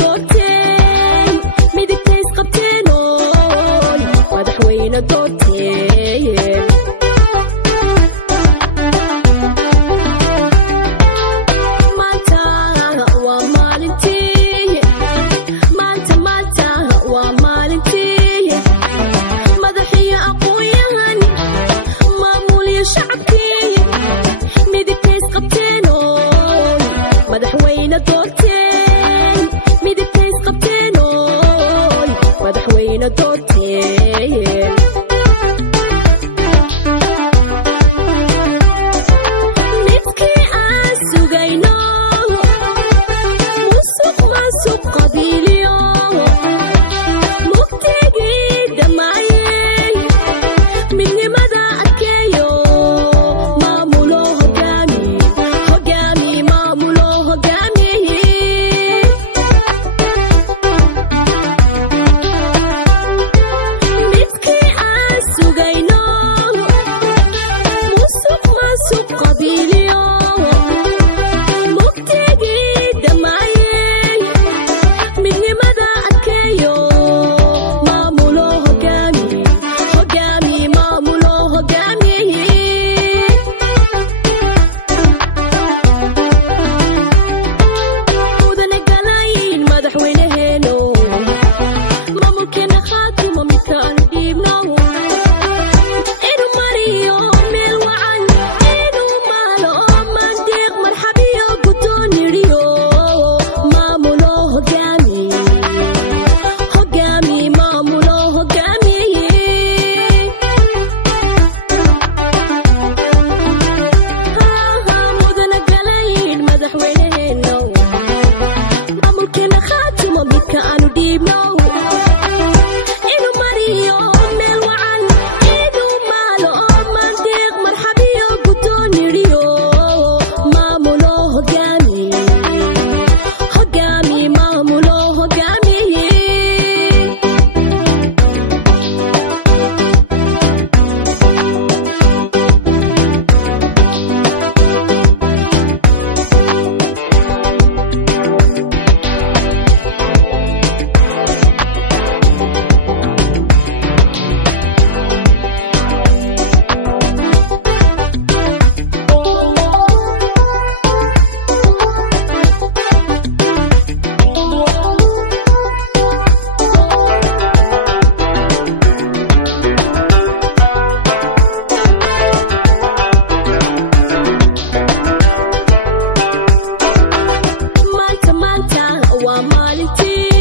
doorteen midigtays qabteen ooy madaxweyne doorteen madaxweyne doorteen midigtays qabteen ooy madaxweyne doorteen midkii aan sugayno musuq maasuq qabiiliyo mugtigii dhammaayey midnimada adkeeyo maamulo hogaami maamulo midkii aan sugayno musuq maasuq qabiiliyo mugtigii dhammaayey midnimada adkeeyo maamulo hogaami maamulo mudane galayn madaxweyneheeno maamulkeena khaatimo midka aan dhiibno inuu mariyo meel wacan inuu maalo mandiiq marxabiyo gudoon yidhiyo maamulo hogaami maamulo mudane galayn madaxweyneheeno maamulkeena khaatimo midka aanu dhiibno inuu mariyo meel wacan inuu maalo mandiiq marxabiyo gudoon yidhiyo maamulo hogaami maamulo maanta waa maalintii